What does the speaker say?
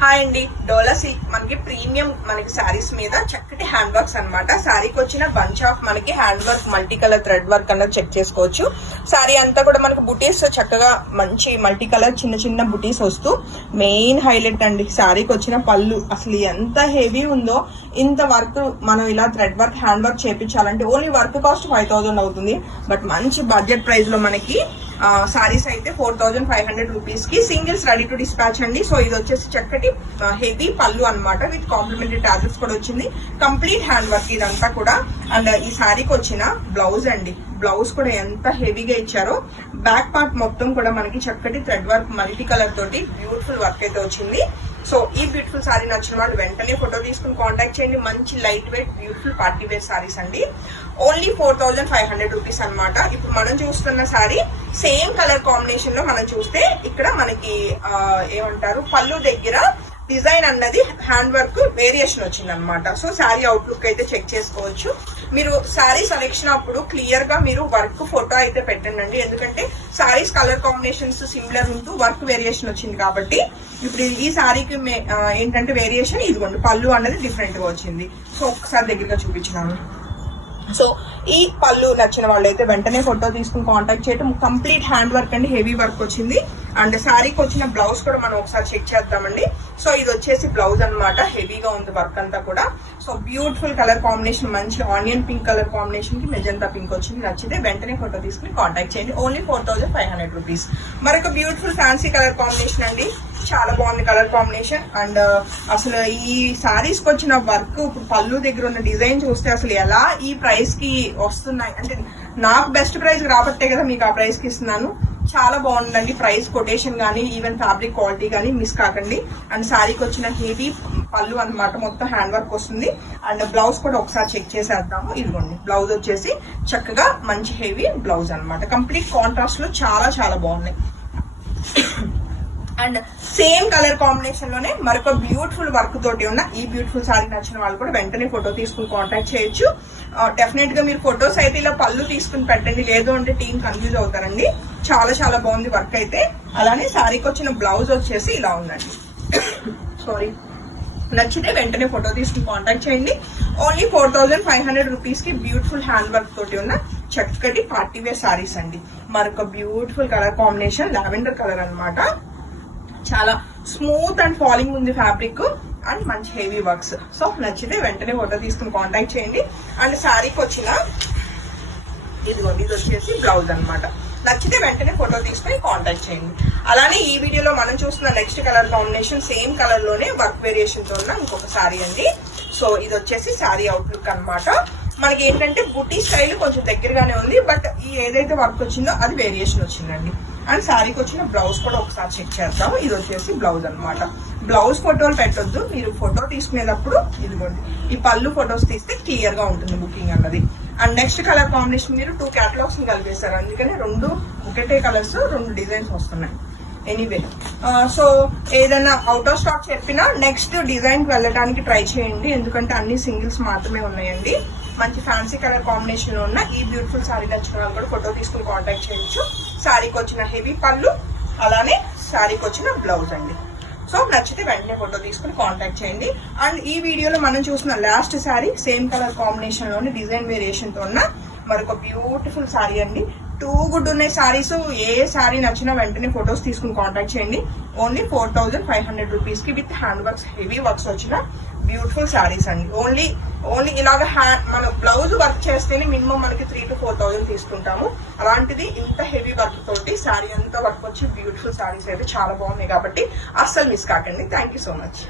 Hi అండి, డోలా silk మనకి premium మనకి శారీస్ మీద చక్కటి హ్యాండ్ వర్క్స్ అనమాట. శారీకి వచ్చిన బంచ్ ఆఫ్ మనకి hand work multi colour thread work అన్నది చెక్ చేసుకోవచ్చు. శారీ అంతా కూడా మనకి బుటీస్ చక్కగా మంచి మల్టీ కలర్ చిన్న చిన్న బుటీస్ వస్తూ మెయిన్ హైలైట్ అండి. శారీకి వచ్చిన పళ్ళు అసలు ఎంత హెవీ ఉందో. ఇంత వర్క్ మనం ఇలా థ్రెడ్ వర్క్ హ్యాండ్ వర్క్ చేయించాలంటే ఓన్లీ వర్క్ కాస్ట్ 5000 అవుతుంది. బట్ మంచి బడ్జెట్ ప్రైస్ లో మనకి సారీస్ అయితే 4500 రూపీస్ కి సింగిల్స్ రెడీ టు డిస్పాచ్ అండి. సో ఇది వచ్చేసి చక్కటి హెవీ పళ్ళు అనమాట. విత్ కాంప్లిమెంటరీ టాజెస్ కూడా వచ్చింది. కంప్లీట్ హ్యాండ్ వర్క్ ఇదంతా కూడా. అండ్ ఈ సారీకి వచ్చిన బ్లౌజ్ అండి, బ్లౌజ్ కూడా ఎంత హెవీగా ఇచ్చారో. బ్యాక్ పార్ట్ మొత్తం కూడా మనకి చక్కటి థ్రెడ్ వర్క్ మల్టీ కలర్ తోటి బ్యూటిఫుల్ వర్క్ అయితే వచ్చింది. సో ఈ బ్యూటిఫుల్ సారీ నచ్చిన వాళ్ళు వెంటనే ఫోటో తీసుకుని కాంటాక్ట్ చేయండి. మంచి light weight beautiful party wear saris అండి. ఓన్లీ 4500 రూపీస్ అనమాట. ఇప్పుడు మనం చూస్తున్న సారీ సేమ్ కలర్ కాంబినేషన్ లో మనం చూస్తే ఇక్కడ మనకి ఏమంటారు పళ్ళు దగ్గర డిజైన్ అన్నది హ్యాండ్ వర్క్ వేరియేషన్ వచ్చింది అనమాట. సో శారీ అవుట్లుక్ అయితే చెక్ చేసుకోవచ్చు. మీరు శారీ సెలెక్షన్ అప్పుడు క్లియర్ గా మీరు వర్క్ ఫోటో అయితే పెట్టండి. ఎందుకంటే శారీస్ కలర్ కాంబినేషన్స్ సిమిలర్ ఉంటూ వర్క్ వేరియేషన్ వచ్చింది కాబట్టి ఇప్పుడు ఈ శారీకి ఏంటంటే వేరియేషన్ ఇదిగోండి పళ్ళు అన్నది డిఫరెంట్ గా వచ్చింది. సో ఒక్కసారి దగ్గరగా చూపించినాను. సో ఈ పళ్ళు నచ్చిన వాళ్ళు అయితే వెంటనే ఫోటో తీసుకుని కాంటాక్ట్ చేయటం. కంప్లీట్ హ్యాండ్ వర్క్ అండి, హెవీ వర్క్ వచ్చింది. అండ్ శారీకి వచ్చిన బ్లౌజ్ కూడా మనం ఒకసారి చెక్ చేద్దామండి. సో ఇది వచ్చేసి బ్లౌజ్ అనమాట. హెవీగా ఉంది వర్క్ అంతా కూడా. సో బ్యూటిఫుల్ కలర్ కాంబినేషన్, మంచి ఆనియన్ పింక్ కలర్ కాంబినేషన్ కి మెజంతా పింక్ వచ్చింది. నచ్చితే వెంటనే ఫోటో తీసుకుని కాంటాక్ట్ చేయండి. Only 4500 rupees. మరొక బ్యూటిఫుల్ ఫ్యాన్సీ కలర్ కాంబినేషన్ అండి. చాలా బాగుంది కలర్ కాంబినేషన్. అండ్ అసలు ఈ సారీస్ కి వచ్చిన వర్క్ ఇప్పుడు పళ్ళు దగ్గర ఉన్న డిజైన్ చూస్తే అసలు ఎలా ఈ ప్రైస్ కి వస్తున్నాయి అంటే నాకు బెస్ట్ ప్రైస్ రాబట్టే కదా మీకు ఆ ప్రైస్ కి ఇస్తున్నాను. చాలా బాగుందండి. ప్రైస్ కొటేషన్ కానీ ఈవెన్ ఫ్యాబ్రిక్ క్వాలిటీ కానీ మిస్ కాకండి. అండ్ శారీకి వచ్చిన హెవీ పళ్ళు అనమాట, మొత్తం హ్యాండ్ వర్క్ వస్తుంది. అండ్ బ్లౌజ్ కూడా ఒకసారి చెక్ చేసేద్దాము. ఇదిగోండి బ్లౌజ్ వచ్చేసి చక్కగా మంచి హెవీ బ్లౌజ్ అనమాట. కంప్లీట్ కాంట్రాస్ట్ లో చాలా చాలా బాగున్నాయి. అండ్ సేమ్ కలర్ కాంబినేషన్ లోనే మరొక బ్యూటిఫుల్ వర్క్ తోటి ఉన్న ఈ బ్యూటిఫుల్ సారీ నచ్చిన వాళ్ళు కూడా వెంటనే ఫోటో తీసుకుని కాంటాక్ట్ చేయొచ్చు. డెఫినెట్ గా మీరు ఫొటోస్ అయితే ఇలా పళ్ళు తీసుకుని పెట్టండి, లేదు అంటే టీమ్ కన్ఫ్యూజ్ అవుతారండి. చాలా చాలా బాగుంది వర్క్ అయితే. అలానే సారీకి వచ్చిన బ్లౌజ్ వచ్చేసి ఇలా ఉందండి. సారీ, నచ్చితే వెంటనే ఫోటో తీసుకుని కాంటాక్ట్ చేయండి. ఓన్లీ 4500 రూపీస్ కి బ్యూటిఫుల్ హ్యాండ్ వర్క్ తోటి ఉన్న చక్కటి పార్టీ వేర్ సారీస్ అండి. మరొక beautiful colour combination lavender colour అనమాట. చాలా స్మూత్ అండ్ ఫాలింగ్ ఉంది ఫ్యాబ్రిక్ అండ్ మంచి హెవీ వర్క్స్. సో నచ్చితే వెంటనే ఫోటో తీసుకుని కాంటాక్ట్ చేయండి. అండ్ శారీకి వచ్చిన ఇదిగోండి ఇది వచ్చేసి బ్లౌజ్ అనమాట. నచ్చితే వెంటనే ఫోటో తీసుకుని కాంటాక్ట్ చేయండి. అలానే ఈ వీడియోలో మనం చూస్తున్న next colour combination same colour లోనే వర్క్ వేరియేషన్ తో ఉన్న ఇంకొక శారీ అండి. సో ఇది వచ్చేసి శారీ అవుట్లుక్ అనమాట. మనకి ఏంటంటే బుటీ స్టైల్ కొంచెం దగ్గరగానే ఉంది, బట్ ఈ ఏదైతే వర్క్ వచ్చిందో అది వేరియేషన్ వచ్చిందండి. అండ్ శారీకి వచ్చిన బ్లౌజ్ కూడా ఒకసారి చెక్ చేద్దాం. ఇది వచ్చేసి బ్లౌజ్ అనమాట. బ్లౌజ్ ఫోటోలు పెట్టొద్దు, మీరు ఫోటో తీసుకునేటప్పుడు ఇదిగోండి ఈ పళ్ళు ఫొటోస్ తీస్తే క్లియర్ గా ఉంటుంది బుకింగ్ అన్నది. అండ్ నెక్స్ట్ కలర్ కాంబినేషన్ మీరు 2 క్యాటలాగ్స్ కలిపేశారు, అందుకని 2 ఒకటే కలర్స్ 2 డిజైన్స్ వస్తున్నాయి. ఎనీవే సో ఏదైనా అవుట్ ఆఫ్ స్టాక్ చెప్పినా నెక్స్ట్ డిజైన్ కి వెళ్ళడానికి ట్రై చేయండి. ఎందుకంటే అన్ని సింగిల్స్ మాత్రమే ఉన్నాయండి. మంచి ఫ్యాన్సీ కలర్ కాంబినేషన్ లో ఉన్న ఈ బ్యూటిఫుల్ సారీ నచ్చిన వాళ్ళు కూడా ఫోటో తీసుకుని కాంటాక్ట్ చేయొచ్చు. శారీకి వచ్చిన హెవీ పళ్ళు, అలానే శారీకి వచ్చిన బ్లౌజ్ అండి. సో నచ్చితే వెంటనే ఫోటో తీసుకుని కాంటాక్ట్ చేయండి. అండ్ ఈ వీడియోలో మనం చూసిన last sari same colour combination లోని డిజైన్ వేరియేషన్ తో ఉన్న మరొక బ్యూటిఫుల్ శారీ అండి. 2 గుడ్ ఉన్నాయి సారీస్. ఏ శారీ నచ్చినా వెంటనే ఫొటోస్ తీసుకుని కాంటాక్ట్ చేయండి. ఓన్లీ 4500 రూపీస్ కి with hand works heavy works వచ్చిన బ్యూటిఫుల్ శారీస్ అండి. ఓన్లీ ఇలాగ మన బ్లౌజ్ వర్క్ చేస్తేనే మినిమం మనకి 3 to 4000 తీసుకుంటాము. అలాంటిది ఇంత హెవీ వర్క్ తోటి శారీ అంతా వర్క్ వచ్చి బ్యూటిఫుల్ శారీస్ అయితే చాలా బాగున్నాయి కాబట్టి అస్సలు మిస్ కాకండి. Thank you so much.